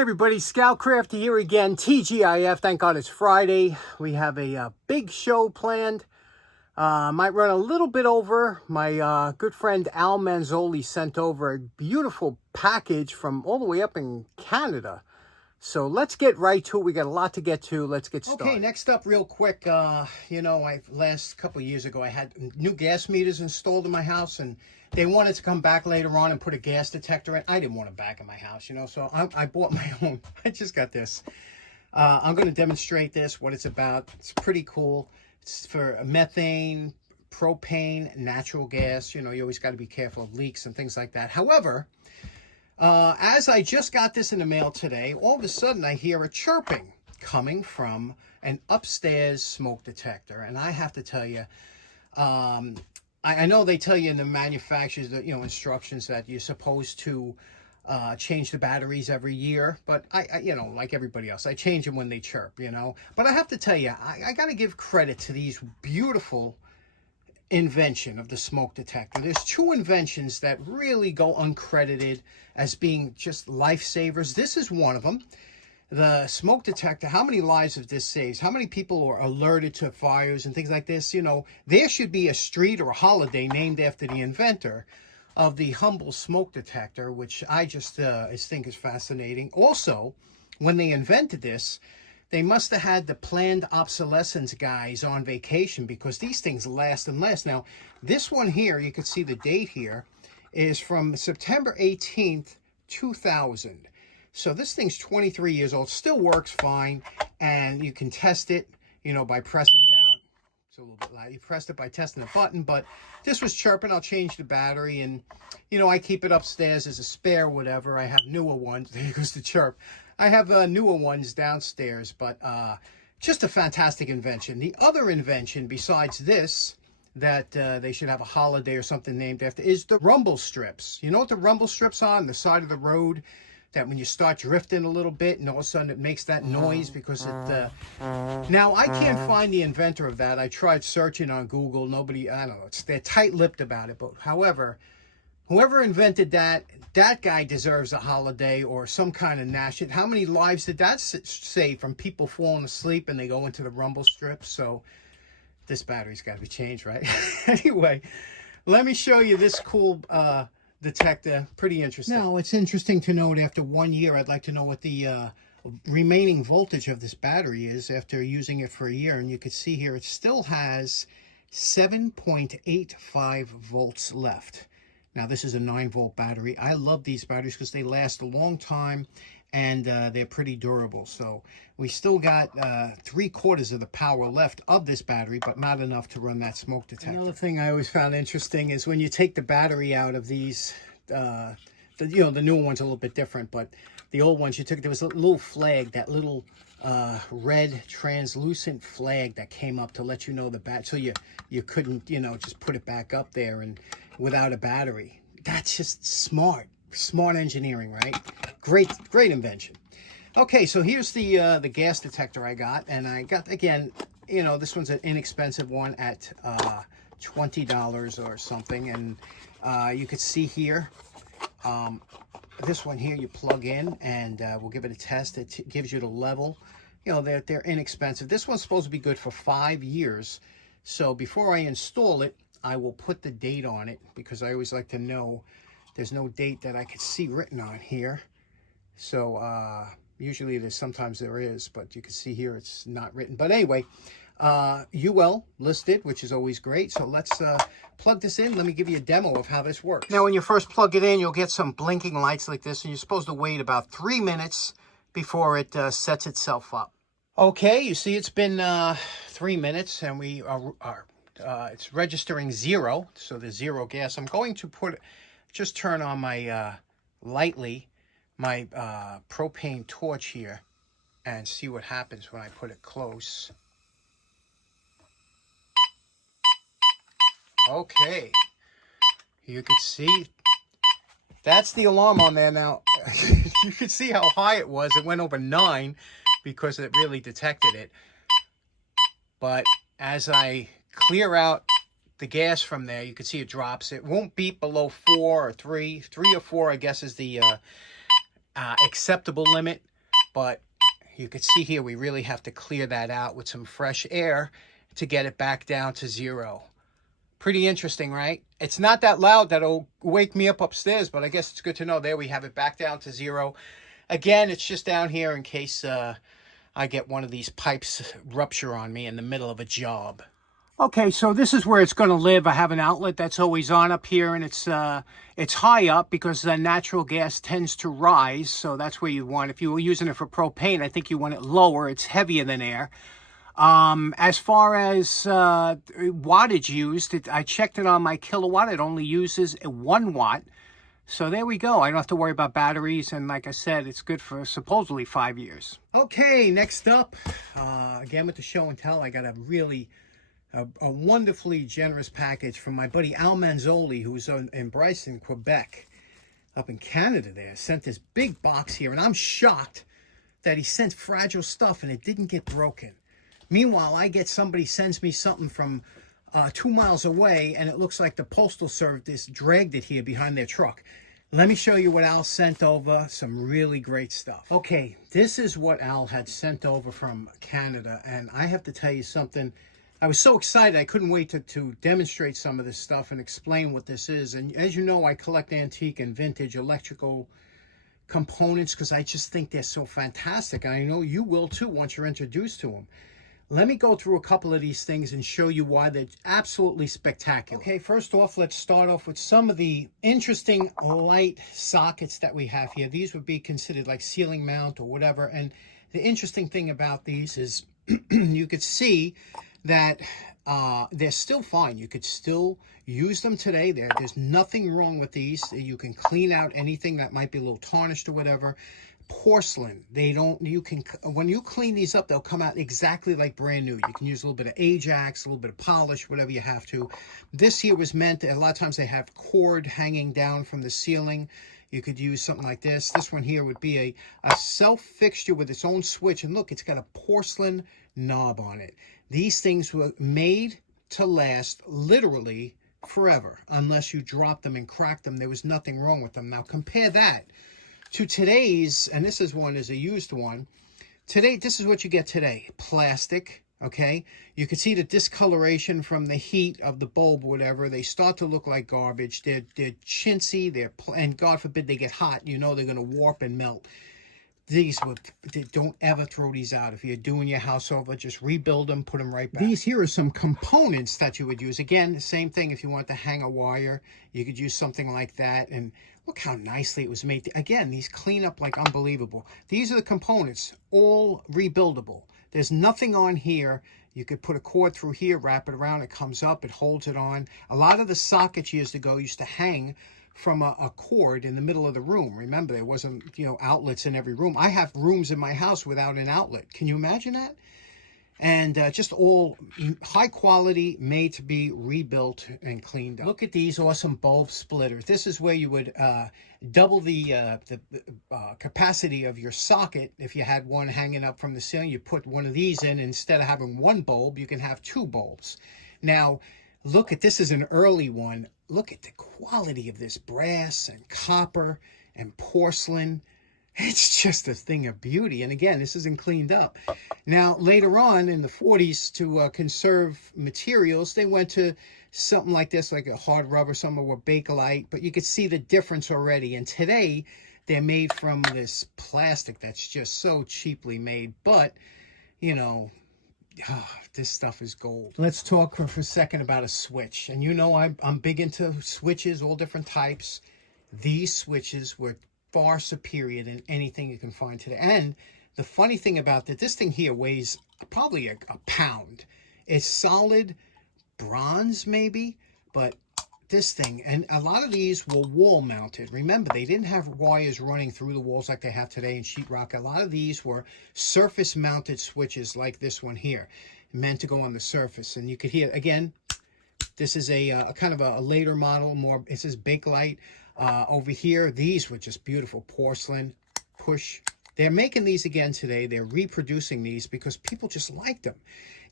Hey everybody, Scoutcraft here again, TGIF. Thank God it's Friday. We have a big show planned. Might run a little bit over. My good friend Al Manzoli sent over a beautiful package from all the way up in Canada. So let's get right to it. We got a lot to get to. Let's get started. Okay, next up real quick, last couple of years ago I had new gas meters installed in my house, and they wanted to come back later on and put a gas detector in. I didn't want it back in my house, so I bought my own. I just got this. I'm going to demonstrate this, what it's about. It's pretty cool. It's for methane, propane, natural gas. You always got to be careful of leaks and things like that. However, as I just got this in the mail today, all of a sudden I hear a chirping coming from an upstairs smoke detector. And I have to tell you, I know they tell you in the manufacturers that, instructions that you're supposed to change the batteries every year. But I like everybody else, I change them when they chirp, But I have to tell you, I got to give credit to these beautiful invention of the smoke detector. There's two inventions that really go uncredited as being just lifesavers. This is one of them. The smoke detector, how many lives have this saved? How many people are alerted to fires and things like this? There should be a street or a holiday named after the inventor of the humble smoke detector, which I just think is fascinating. Also, when they invented this, they must have had the planned obsolescence guys on vacation, because these things last and last. Now, this one here, you can see the date here, is from September 18th, 2000. So this thing's 23 years old, still works fine, and you can test it, by pressing down. It's a little bit loud. You pressed it by testing the button, but this was chirping. I'll change the battery, and, I keep it upstairs as a spare, whatever. I have newer ones. There goes the chirp. I have newer ones downstairs, but just a fantastic invention. The other invention besides this that they should have a holiday or something named after is the rumble strips. You know what the rumble strips are on the side of the road? That when you start drifting a little bit and all of a sudden it makes that noise because it... Now, I can't find the inventor of that. I tried searching on Google. Nobody, I don't know, they're tight-lipped about it. But however, whoever invented that guy deserves a holiday or some kind of national. How many lives did that save from people falling asleep and they go into the rumble strips? So this battery's got to be changed, right? Anyway, let me show you this cool detector. Pretty interesting. Now, it's interesting to note after 1 year, I'd like to know what the remaining voltage of this battery is after using it for a year. And you can see here it still has 7.85 volts left. Now, this is a 9-volt battery. I love these batteries because they last a long time and they're pretty durable. So we still got 3/4 of the power left of this battery, but not enough to run that smoke detector. Another thing I always found interesting is when you take the battery out of these, the newer ones are a little bit different, but the old ones there was a little flag, that little red translucent flag that came up to let you know the battery, so you couldn't, just put it back up there and without a battery. That's just smart engineering, right? Great invention. Okay, so here's the gas detector I got, and I got, again, this one's an inexpensive one at $20 or something, and you could see here, this one here you plug in, and we'll give it a test. It gives you the level. They're inexpensive. This one's supposed to be good for 5 years. So before I install it, I will put the date on it, because I always like to know. There's no date that I could see written on here. So usually sometimes there is, but you can see here it's not written. But anyway, UL listed, which is always great. So let's plug this in. Let me give you a demo of how this works. Now, when you first plug it in, you'll get some blinking lights like this, and you're supposed to wait about 3 minutes before it sets itself up. Okay, you see it's been 3 minutes, and we are it's registering 0, so there's 0 gas. I'm going to just turn on my lightly my propane torch here and see what happens when I put it close. Okay, you can see that's the alarm on there. Now you can see how high it was. It went over 9 because it really detected it. But as I clear out the gas from there, you can see it drops. It won't beep below 4 or 3. 3 or 4, I guess, is the acceptable limit. but you can see here we really have to clear that out with some fresh air to get it back down to 0. Pretty interesting, right? It's not that loud that it'll wake me up upstairs, but I guess it's good to know. There we have it back down to 0. Again, it's just down here in case I get one of these pipes rupture on me in the middle of a job. Okay, so this is where it's going to live. I have an outlet that's always on up here, and it's high up because the natural gas tends to rise. So that's where you want. If you were using it for propane, I think you want it lower. It's heavier than air. As far as wattage used, I checked it on my kilowatt. It only uses 1 watt. So there we go. I don't have to worry about batteries. And like I said, it's good for supposedly 5 years. Okay, next up, again with the show and tell, I got a really a wonderfully generous package from my buddy Al Manzoli, who's in Bryson, Quebec, up in Canada there. Sent this big box here, and I'm shocked that he sent fragile stuff and it didn't get broken. Meanwhile, I get somebody sends me something from 2 miles away, and it looks like the Postal Service dragged it here behind their truck. Let me show you what Al sent over. Some really great stuff. Okay, this is what Al had sent over from Canada, and I have to tell you something. I was so excited I couldn't wait to demonstrate some of this stuff and explain what this is. And as you know, I collect antique and vintage electrical components because I just think they're so fantastic. And I know you will too once you're introduced to them. Let me go through a couple of these things and show you why they're absolutely spectacular. Okay, first off, let's start off with some of the interesting light sockets that we have here. These would be considered like ceiling mount or whatever. And the interesting thing about these is you could see that they're still fine. You could still use them today. There's nothing wrong with these. You can clean out anything that might be a little tarnished or whatever. Porcelain, when you clean these up, they'll come out exactly like brand new. You can use a little bit of Ajax, a little bit of polish, whatever you have to. This here was meant, a lot of times they have cord hanging down from the ceiling. You could use something like this. This one here would be a self fixture with its own switch. And look, it's got a porcelain knob on it. These things were made to last literally forever, unless you drop them and crack them. There was nothing wrong with them. Now compare that to today's, and this is a used one. Today, this is what you get today. Plastic, okay? You can see the discoloration from the heat of the bulb, whatever. They start to look like garbage. They're chintzy, and God forbid they get hot. You know they're going to warp and melt. Don't ever throw these out. If you're doing your house over, just rebuild them, put them right back. These here are some components that you would use. Again, the same thing. If you want to hang a wire, you could use something like that. And look how nicely it was made. Again, these clean up like unbelievable. These are the components, all rebuildable. There's nothing on here. You could put a cord through here, wrap it around, it comes up, it holds it on. A lot of the sockets years ago used to hang from a cord in the middle of the room. Remember, there wasn't, outlets in every room. I have rooms in my house without an outlet. Can you imagine that? And just all high quality, made to be rebuilt and cleaned up. Look at these awesome bulb splitters. This is where you would double the capacity of your socket. If you had one hanging up from the ceiling, you put one of these in. Instead of having one bulb, you can have 2 bulbs. Now, look at this is an early one. Look at the quality of this brass and copper and porcelain. It's just a thing of beauty. And again, this isn't cleaned up. Now, later on in the 40s, to conserve materials, they went to something like this, like a hard rubber, something with Bakelite. But you could see the difference already. And today, they're made from this plastic that's just so cheaply made. But, this stuff is gold. Let's talk for a second about a switch. And I'm big into switches, all different types. These switches were far superior than anything you can find today. And the funny thing about this thing here weighs probably a pound. It's solid bronze maybe, but this thing, and a lot of these were wall mounted. Remember, they didn't have wires running through the walls like they have today in sheetrock. A lot of these were surface mounted switches like this one here, meant to go on the surface. And you could hear, again, this is a kind of a later model, more, it says Bakelite. Over here, these were just beautiful porcelain, push. They're making these again today. They're reproducing these because people just like them.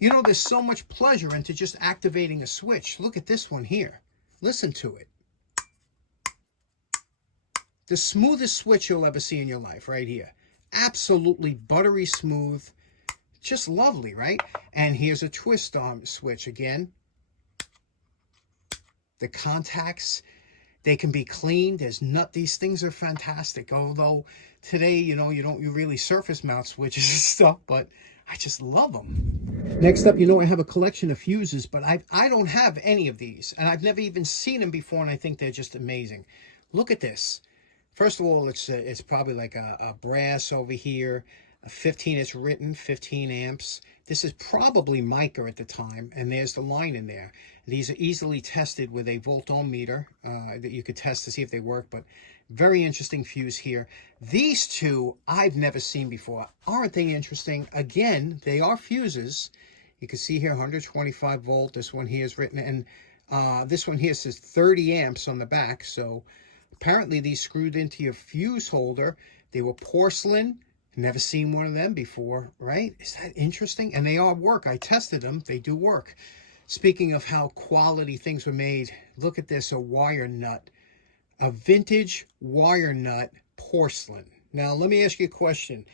There's so much pleasure into just activating a switch. Look at this one here. Listen to it. The smoothest switch you'll ever see in your life right here. absolutely buttery smooth. Just lovely, right? And here's a twist arm switch again. The contacts, they can be cleaned. There's not, these things are fantastic. Although today, you know, you really surface mount switches and stuff, but I just love them. Next up, you know, I have a collection of fuses, but I don't have any of these, and I've never even seen them before, and I think they're just amazing. Look at this. First of all, it's probably like a brass over here. A 15, it's written 15 amps. This is probably mica at the time, and there's the line in there. These are easily tested with a volt-ohm meter that you could test to see if they work, but very interesting fuse here. These two I've never seen before. Aren't they interesting? Again, they are fuses. You can see here 125 volt. This one here is written, and this one here says 30 amps on the back. So apparently these screwed into your fuse holder. They were porcelain. Never seen one of them before, right? Is that interesting? And they all work. I tested them. They do work. Speaking of how quality things were made, look at this, a wire nut. A vintage wire nut porcelain. Now, let me ask you a question.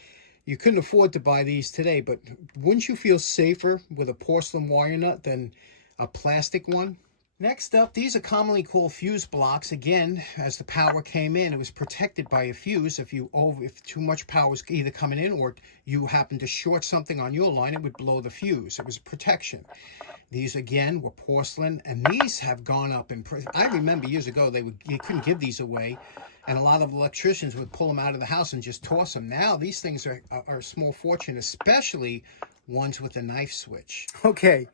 You couldn't afford to buy these today, but wouldn't you feel safer with a porcelain wire nut than a plastic one? Next up, these are commonly called fuse blocks. Again, as the power came in, it was protected by a fuse. If too much power was either coming in or you happened to short something on your line, it would blow the fuse. It was protection. These again were porcelain, and these have gone up in price. I remember years ago you couldn't give these away, and a lot of electricians would pull them out of the house and just toss them. Now these things are a small fortune, especially ones with a knife switch. Okay.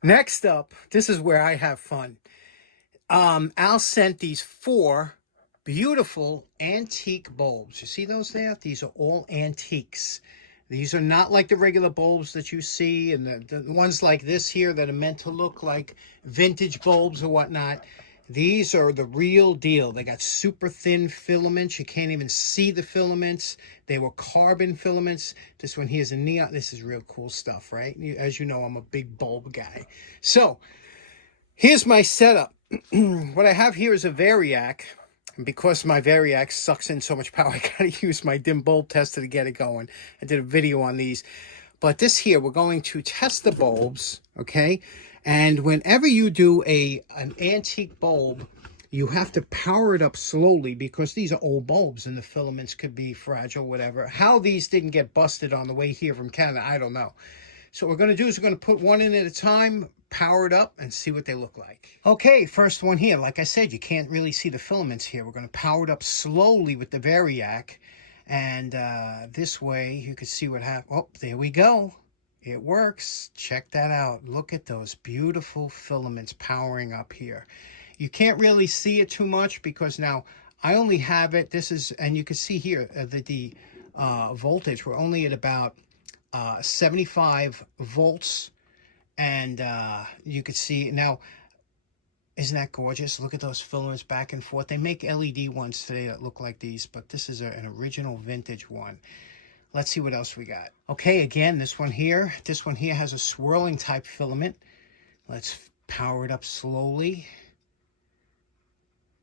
Next up, this is where I have fun. Al sent these 4 beautiful antique bulbs. You see those there? These are all antiques. These are not like the regular bulbs that you see, and the ones like this here that are meant to look like vintage bulbs or whatnot. These are the real deal. They got super thin filaments. You can't even see the filaments. They were carbon filaments. This one here is a neon. This is real cool stuff, right? As you know, I'm a big bulb guy. So here's my setup. What I have here is a variac. And because my variac sucks in so much power, I got to use my dim bulb tester to get it going. I did a video on these. But this here, we're going to test the bulbs, okay? And whenever you do an antique bulb, you have to power it up slowly because these are old bulbs and the filaments could be fragile, whatever. How these didn't get busted on the way here from Canada, I don't know. So what we're going to do is we're going to put one in at a time, power it up, and see what they look like. Okay, first one here. Like I said, you can't really see the filaments here. We're going to power it up slowly with the variac. And this way you can see what happens. Oh, there we go. It works. Check that out. Look at those beautiful filaments powering up here. You can't really see it too much because now I only have it. This is, and you can see here the voltage. We're only at about 75 volts. And you can see now, isn't that gorgeous? Look at those filaments back and forth. They make LED ones today that look like these, but this is an original vintage one. Let's see what else we got. Okay, again, this one here has a swirling type filament. Let's power it up slowly.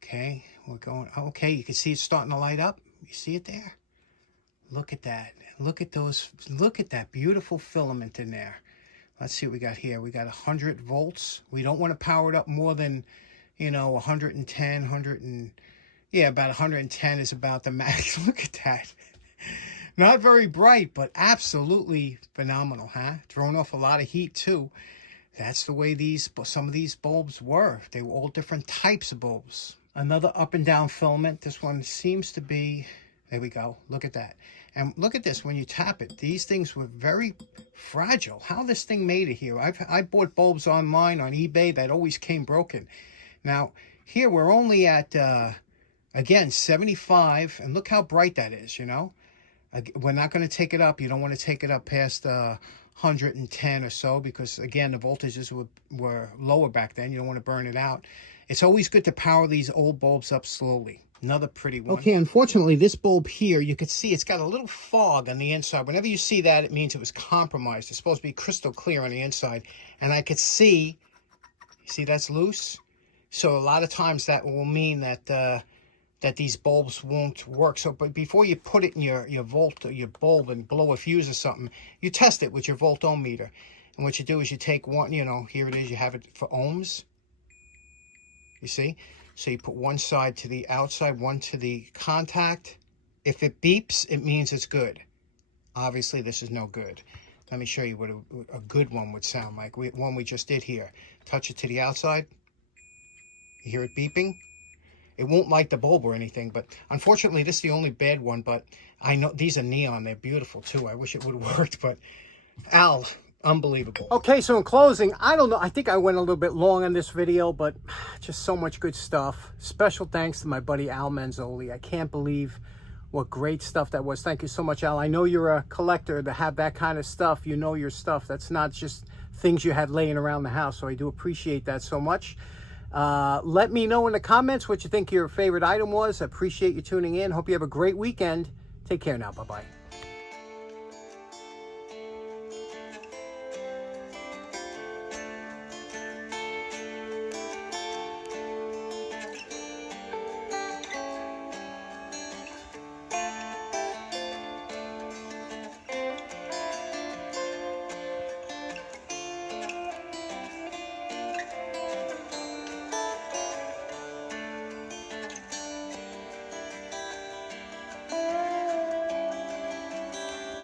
Okay, we're going, okay, you can see it's starting to light up. You see it there? Look at that. Look at those, look at that beautiful filament in there. Let's see what we got here. We got 100 volts. We don't want to power it up more than, you know, 110, yeah, about 110 is about the max. Look at that. Not very bright, but absolutely phenomenal, huh? Throwing off a lot of heat, too. That's the way some of these bulbs were. They were all different types of bulbs. Another up and down filament. This one seems to be, there we go. Look at that. And look at this, when you tap it, these things were very fragile. How this thing made it here. I bought bulbs online on eBay that always came broken. Now, here we're only at, again, 75. And look how bright that is, you know. We're not going to take it up. You don't want to take it up past 110 or so because, again, the voltages were lower back then. You don't want to burn it out. It's always good to power these old bulbs up slowly. Another pretty one. Okay, unfortunately, this bulb here, you can see it's got a little fog on the inside. Whenever you see that, it means it was compromised. It's supposed to be crystal clear on the inside. And I could see, you see that's loose? So a lot of times that will mean that that these bulbs won't work. So, but before you put it in your bulb and blow a fuse or something, you test it with your voltometer. And what you do is you take one, you know, here it is, you have it for ohms. You see? So you put one side to the outside, one to the contact. If it beeps, it means it's good. Obviously, this is no good. Let me show you what a good one would sound like. One we just did here. Touch it to the outside. You hear it beeping? It won't light the bulb or anything, but unfortunately, this is the only bad one, but I know these are neon. They're beautiful, too. I wish it would have worked, but Al, unbelievable. Okay, so in closing, I don't know. I think I went a little bit long on this video, but just so much good stuff. Special thanks to my buddy Al Manzoli. I can't believe what great stuff that was. Thank you so much, Al. I know you're a collector to have that kind of stuff. You know your stuff. That's not just things you had laying around the house, so I do appreciate that so much. Let me know in the comments what you think your favorite item was. I appreciate you tuning in. Hope you have a great weekend. Take care now. Bye-bye.